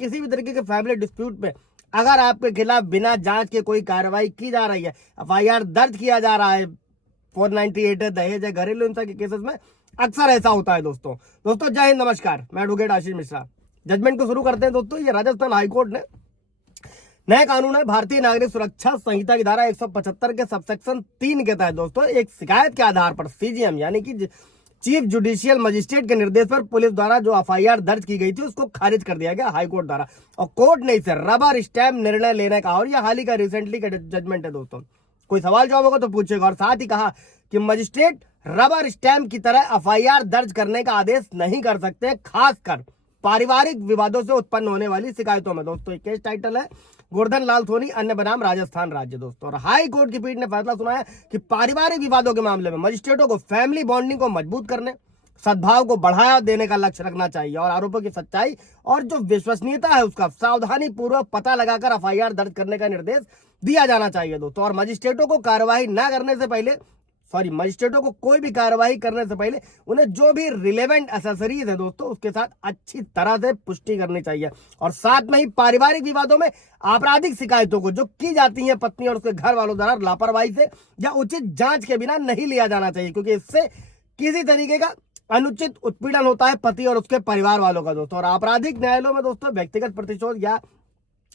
किसी भी तरीके के फैमिली डिस्प्यूट पे अगर आपके खिलाफ बिना जांच के कोई कार्रवाई की जा रही है, एफआईआर दर्ज किया जा रहा है, 498 है, दहेज है, घरेलू हिंसा के केसेस में अक्सर ऐसा होता है। दोस्तों जय हिंद, नमस्कार, मैं एडवोकेट आशीष मिश्रा। जजमेंट को शुरू करते हैं दोस्तों। ये राजस्थान हाईकोर्ट ने नया कानून है, भारतीय नागरिक सुरक्षा संहिता की धारा 175 के सबसेक्शन 3 के तहत दोस्तों एक शिकायत के आधार पर सीजीएम यानी कि चीफ जुडिशियल मजिस्ट्रेट के निर्देश पर पुलिस द्वारा जो एफआईआर दर्ज की गई थी उसको खारिज कर दिया गया हाईकोर्ट द्वारा, और कोर्ट ने इसे रबर स्टैम्प निर्णय लेने का, और यह हाल ही का रिसेंटली का जजमेंट है दोस्तों। कोई सवाल जवाब होगा तो पूछेगा। और साथ ही कहा कि मजिस्ट्रेट रबर स्टैम्प की तरह एफआईआर दर्ज करने का आदेश नहीं कर सकते, खासकर पारिवारिक विवादों से उत्पन्न होने वाली शिकायतों में। दोस्तों केस टाइटल है गोवर्धन लाल सोनी, अन्य बनाम राजस्थान राज्य। दोस्तों और हाई कोर्ट की पीठ ने फैसला सुनाया कि पारिवारिक विवादों के मामले में मजिस्ट्रेटों को फैमिली बॉन्डिंग को मजबूत करने, सद्भाव को बढ़ावा देने का लक्ष्य रखना चाहिए, और आरोपों की सच्चाई और जो विश्वसनीयता है उसका सावधानी पूर्वक पता लगाकर एफआईआर दर्ज करने का निर्देश दिया जाना चाहिए दोस्तों। और मजिस्ट्रेटों को कार्रवाई न करने से पहले मजिस्ट्रेटों को कोई भी कार्रवाई करने से पहले उन्हें जो भी रिलेवेंट एसेसरीज है दोस्तों उसके साथ अच्छी तरह से पुष्टि करनी चाहिए। और साथ में ही पारिवारिक विवादों में आपराधिक शिकायतों को जो की जाती है पत्नी और उसके घर वालों द्वारा लापरवाही से या उचित जांच के बिना नहीं लिया जाना चाहिए, क्योंकि इससे किसी तरीके का अनुचित उत्पीड़न होता है पति और उसके परिवार वालों का दोस्तों। और आपराधिक न्यायालयों में दोस्तों व्यक्तिगत प्रतिशोध या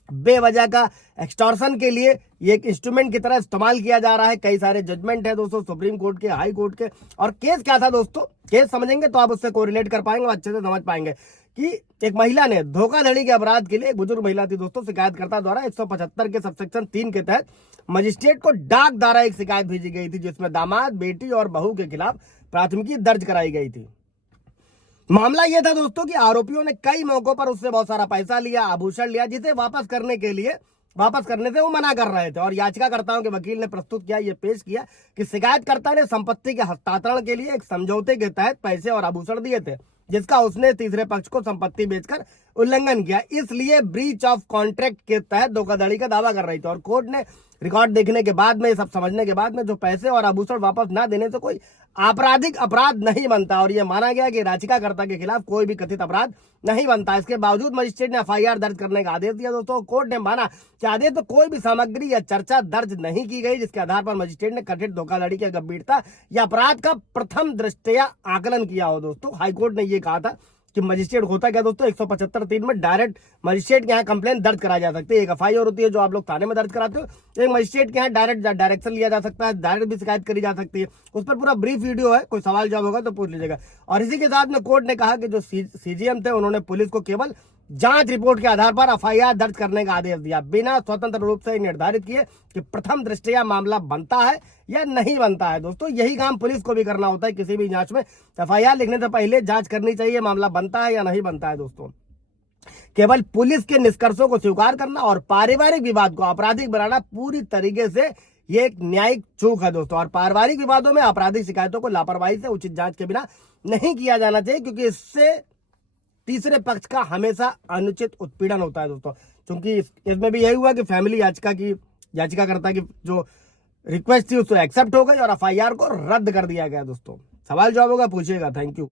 बेवजह का एक्सटॉर्शन के लिए ये एक इंस्ट्रूमेंट की तरह इस्तेमाल किया जा रहा है। कई सारे जजमेंट है दोस्तों सुप्रीम कोर्ट के, हाई कोर्ट के। और केस क्या था दोस्तों, केस समझेंगे तो आप उससे कोरिलेट कर पाएंगे, अच्छे से समझ पाएंगे कि एक महिला ने धोखाधड़ी के अपराध के लिए, एक बुजुर्ग महिला थी दोस्तों, शिकायतकर्ता द्वारा 175 के सबसेक्शन 3 के तहत मजिस्ट्रेट को डाक द्वारा एक शिकायत भेजी गई थी, जिसमें दामाद, बेटी और बहू के खिलाफ प्राथमिकी दर्ज कराई गई थी। मामला यह था दोस्तों कि आरोपियों ने कई मौकों पर उससे बहुत सारा पैसा लिया, आभूषण लिया, जिसे वापस करने से वो मना कर रहे थे। और याचिकाकर्ताओं के वकील ने प्रस्तुत किया, ये पेश किया कि शिकायतकर्ता ने संपत्ति के हस्तांतरण के लिए एक समझौते के तहत पैसे और आभूषण दिए थे, जिसका उसने तीसरे पक्ष को संपत्ति बेचकर उल्लंघन किया, इसलिए ब्रीच ऑफ कॉन्ट्रैक्ट के तहत धोखाधड़ी का दावा कर रही थी। और कोर्ट ने रिकॉर्ड देखने के बाद में, सब समझने के बाद में, जो पैसे और आभूषण वापस ना देने से कोई आपराधिक अपराध नहीं बनता, और यह माना गया कि याचिकाकर्ता के खिलाफ कोई भी कथित अपराध नहीं बनता। इसके बावजूद मजिस्ट्रेट ने एफआईआर दर्ज करने का आदेश दिया दोस्तों। कोर्ट ने माना कि आदेश में कोई भी सामग्री या चर्चा दर्ज नहीं की गई जिसके आधार पर मजिस्ट्रेट ने कथित धोखाधड़ी की गंभीरता या अपराध का प्रथम दृष्टया आकलन किया हो दोस्तों। हाईकोर्ट ने यह कहा था कि मजिस्ट्रेट होता क्या दोस्तों, 175(3) में डायरेक्ट मजिस्ट्रेट के यहाँ कंप्लेंट दर्ज कराई जा सकती है। एक एफआईआर होती है जो आप लोग थाने में दर्ज कराते हो, एक मजिस्ट्रेट के यहाँ डायरेक्शन लिया जा सकता है, डायरेक्ट भी शिकायत करी जा सकती है। उस पर पूरा ब्रीफ वीडियो है, कोई सवाल जवाब होगा तो पूछ लीजिएगा। और इसी के साथ में कोर्ट ने कहा कि जो सीजीएम थे उन्होंने पुलिस को केवल जांच रिपोर्ट के आधार पर एफआईआर दर्ज करने का आदेश दिया, बिना स्वतंत्र रूप से निर्धारित किए कि प्रथम दृष्टया मामला बनता है या नहीं बनता है। दोस्तों यही काम पुलिस को भी करना होता है, किसी भी जांच में एफआईआर लिखने से पहले जांच करनी चाहिए मामला बनता है या नहीं बनता है। दोस्तों केवल पुलिस के निष्कर्षों को स्वीकार करना और पारिवारिक विवाद को आपराधिक बनाना पूरी तरीके से ये एक न्यायिक चूक है दोस्तों। और पारिवारिक विवादों में आपराधिक शिकायतों को लापरवाही से उचित जांच के बिना नहीं किया जाना चाहिए, क्योंकि इससे तीसरे पक्ष का हमेशा अनुचित उत्पीड़न होता है दोस्तों। क्योंकि इसमें भी यही हुआ कि फैमिली याचिकाकर्ता की जो रिक्वेस्ट थी उसको एक्सेप्ट हो गई और एफआईआर को रद्द कर दिया गया। दोस्तों सवाल जवाब होगा पूछिएगा। Thank you.